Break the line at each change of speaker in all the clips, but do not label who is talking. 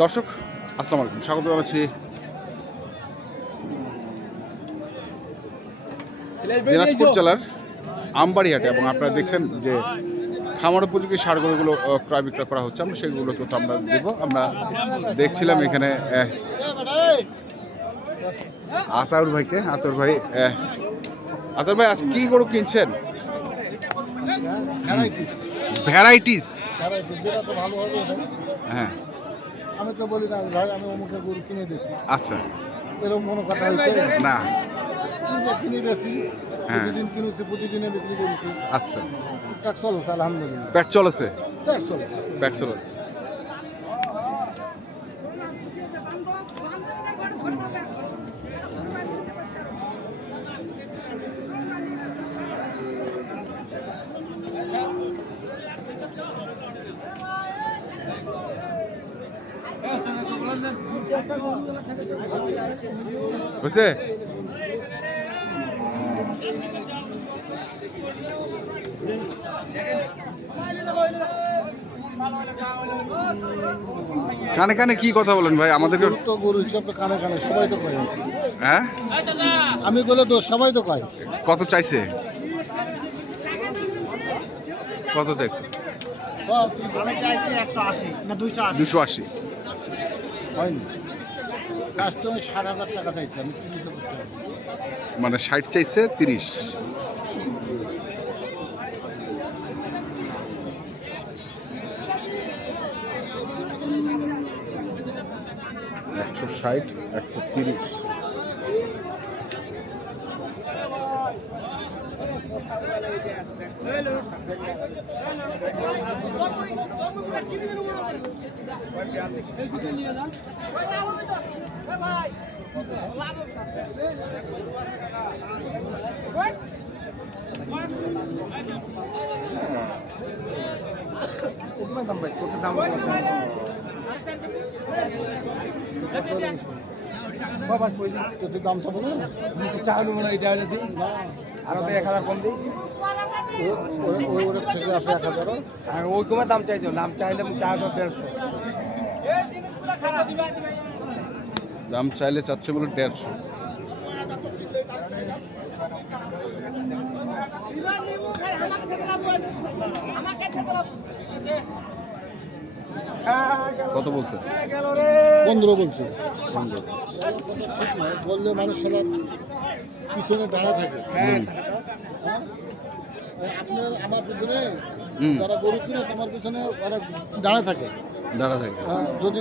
দর্শক আসসালামু আলাইকুম। স্বাগত জানাচ্ছি। দিনাজপুর জেলার আমবাড়িহাটে এবং আপনারা দেখছেন যে খামার উপযোগী সার গরুগুলো ক্রয় বিক্রয় করা হচ্ছে। আমরা সেগুলো তো আমরা দেবো। আমরা দেখছিলাম এখানে আহ, আতাউর ভাইকে। আতাউর ভাই আহ, আতাউর ভাই আজ কি গরু কিনছেন?
ভ্যারাইটিস ওটা।
হ্যাঁ।
আমি তো বলি না ভাই আমি অমুকের গরু কিনে দিয়েছি।
আচ্ছা।
এরকম কোনো কথা হয়েছে?
না
কিনে- কিনে বেশি
হ্যাঁ।
প্রতিদিন কিনেছি প্রতিদিনে বিক্রি করেছি।
আচ্ছা।
পেট চলছে আলহামদুলিল্লাহ।
পেট চলেছে?
টুকটাক চলছে।
পেট চলেছে। হয়েছে কানে কানে কি কথা বলেন ভাই? আমাদেরকে
গরু তো গরু হিসাবে কানে কানে সবাই তো কয়
হ্যাঁ?
আমি বলে তো সবাই তো কয়।
কত চাইছে? কত চাইছে?
আমি চাইছি একশো আশি না দুইশো আশি।
দুশো আশি।
হয়নি? কাস্টমার ষাট হাজার টাকা চাইছে আমি তিনশো করতে হবে
মানে ষাট চাইছে তিরিশ। একশো ষাট একশো তিরিশ।
কোথায় দাম ভাই কোথায় দাম বাবা কই? তোর দাম চাবো না?
চাইলো এটা দিই আরও তো এক হাজার কম দিই।
ও- ওই ওই ওটার থেকে আছে এক হাজারও
আর ওই কমে দাম চাইছো? দাম চাইলে চার হাজার দেড়শো।
দাম চাইলে চাচ্ছে বলে দেড়শো। কত বলছে?
পনেরো বলছে। বললে মানুষ সবার পিছনে দাঁড়া থাকে। হ্যাঁ আপনার আমার পিছনে। যারা গরু কিনে তোমার পিছনে ওরা দাঁড়া থাকে।
দাঁড়া থাকে।
যদি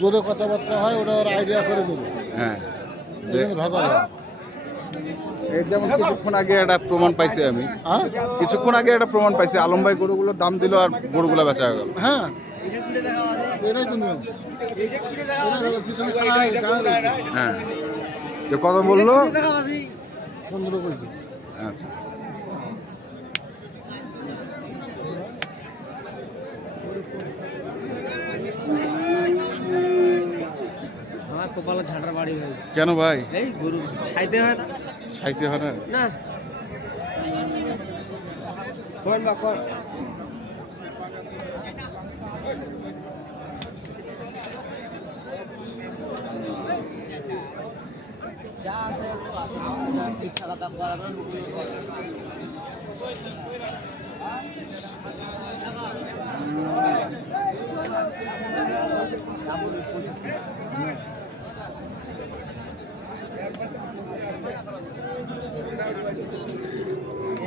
জোরে কথাবার্তা হয় ওরা ওরা আইডিয়া করে দেবে।
হ্যাঁ।
ভাষা
এই যেমন কিছুক্ষণ আগে একটা প্রমাণ পাইছি আমি।
হ্যাঁ
কিছুক্ষণ আগে একটা প্রমাণ পাইছি। আলম ভাই গরুগুলোর দাম দিল আর গরুগুলো বেচা হয়ে গেল।
হ্যাঁ। এটাই তো নিয়ম। পিছনে দাঁড়ায় দাঁড়ায় রয়েছে।
হ্যাঁ। যে কত বলল
পনেরো বলছে
আচ্ছা।
আমার কপালে ঝাঁটার বাড়ি
কেন ভাই?
এই গরু ছাইতে হয় না।
সাইতে হয় না?
না। কোন বা কোন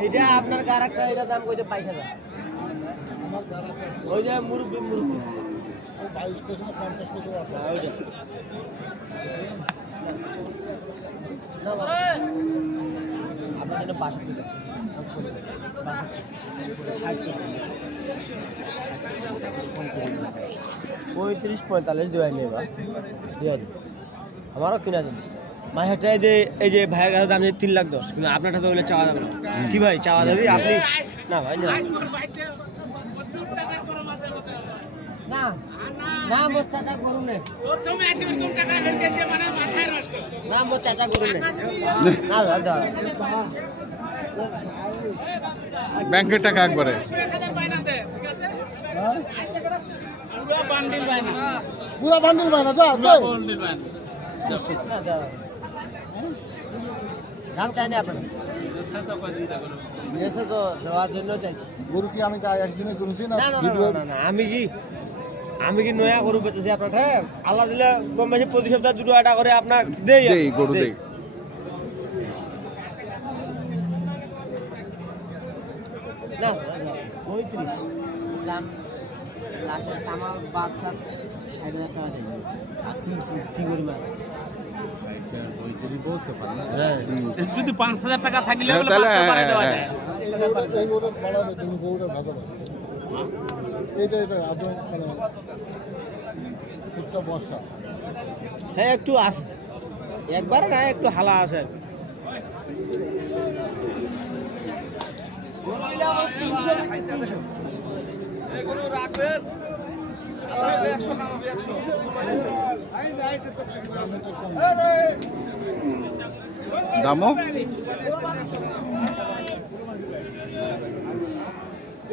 এইটা আপনার কার একটা এটা দাম কইতে পয়সা দাম
আমার যারা
ওই যে মুরব্বি মুরব্বি।
বাইশ কেজি না পঞ্চাশ কেজি
না
আপনার
ওইটা না বাবা। আপনার জন্য বাষট্টি টাকা বাষট্টি ষাট টাকা পঁয়ত্রিশ পঁয়তাল্লিশ দেওয়াই নেই বা আমারও কিনা জিনিস। মানে এই যে এই যে ভাইয়ের কাছে দাম যে তিন লাখ দশ কিন্তু আপনার সাথে হলে চাওয়া যাবে না। কি ভাই চাওয়া যাবে? আপনি না ভাই না। না না মোর চাচা করু। নে না মোর চাচা নে না দাদা
ব্যাংকের টাকা একবারে।
পুরা বান্ডিল যা
না। দাম চাই না আপনার? দিয়েছে তো দেওয়ার জন্য চাইছি।
গরু কি আমি একদিনে কিনছি না?
না না না, না, না, না, আমি কি আমি কি নয়া গরু বেচেছি আপনার হ্যাঁ? আল্লাহ দিলে কম বেশি প্রতি সপ্তাহে দুটো আটা করে আপনার দেই
দেই গরু দেই।
না পঁয়ত্রিশ। দাম লাশের আমার বাচ্চা ষাট হাজার টাকা চাই কি কি করি মা
যদি পাঁচ হাজার টাকা থাকলে
হ্যাঁ, তাহলে হ্যাঁ, হ্যাঁ।
আছে এটা আদৌ মানে বর্ষা।
হ্যাঁ একটু আসে। একবার না একটু হালা আসে
দামও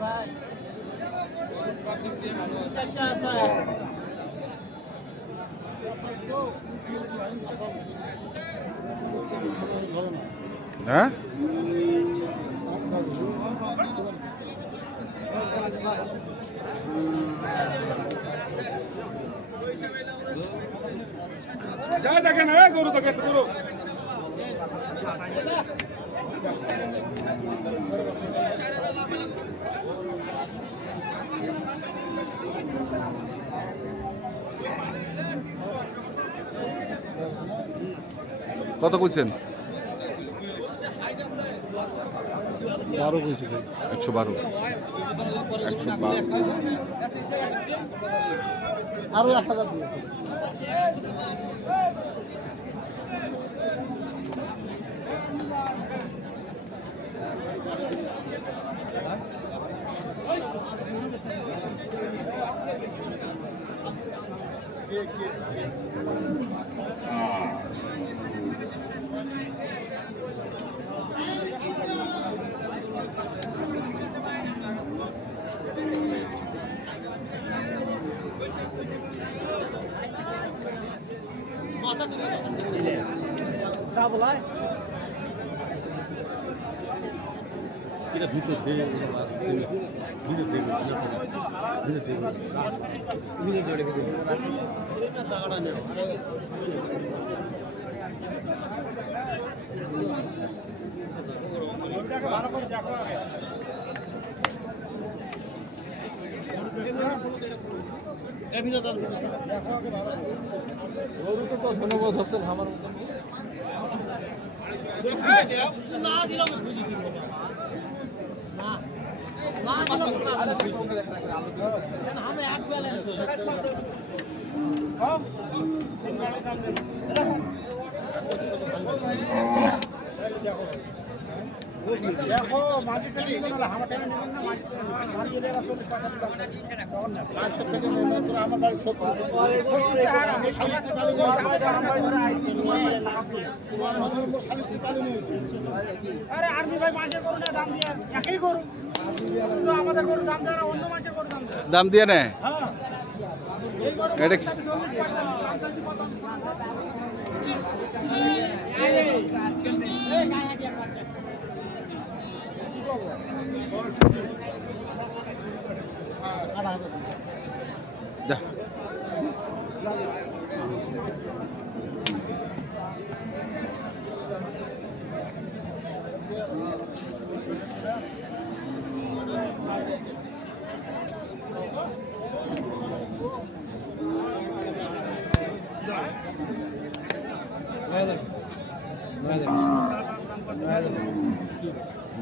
ভাই দামে তো গরু কেমন
হ্যাঁ কত কইছেন?
বারো কইছি
একশো বারো। একশো বারো।
আরও এক হাজার দেখো মাঝে থেকে নিবেন না আমার টাকা নিবেন না মাঝে বাড়ি এলে আর চল্লিশ টাকা দিলাম পাঁচশো
আরে আর্মি ভাই মাছের গরু না দাম দিয়ে একই কিন্তু আমাদের গরু দাম না অন্য দাম দেয়।
নেয়?
হ্যাঁ।
এটা কি-
চল্লিশ পঁয়তাল্লিশ দাম চাইছি কত আমি শোনাবো?
যা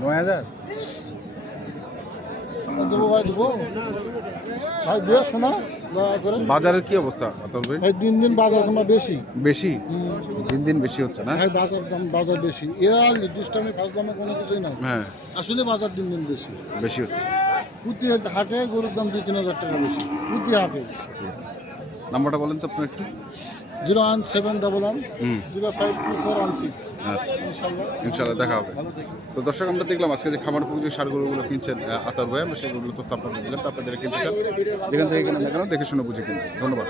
নয় হাজার? বাজারের কি অবস্থা ভাই?
দিন দিন বাজার কমা বেশি।
বেশি? দিন দিন বেশি হচ্ছে না?
ভাই বাজার দাম বাজার বেশি। এরা নির্দিষ্ট আমি ফার্স্ট দামে কোনো কিছুই না
হ্যাঁ।
আসলে বাজার দিন দিন বেশি।
বেশি হচ্ছে।
প্রতি হাটে গরুর দাম দুই তিন হাজার টাকা বেশি। প্রতি হাটে।
নাম্বারটা বলেন তো আপনার একটু।
Zero one seven double one zero five two four one six.
আচ্ছা।
ইনশাল্লাহ।
দেখা হবে। তো দর্শক আমরা দেখলাম আজকে যে খামার উপযোগী সারগুলোগুলো কিনছেন আতার ভাই আমরা সেগুলো তথ্য আপনাদের দিলাম। তো আপনাদের কিনতে চান যেখান থেকে কিনে না কেন দেখে শুনে বুঝে কিনতে ধন্যবাদ।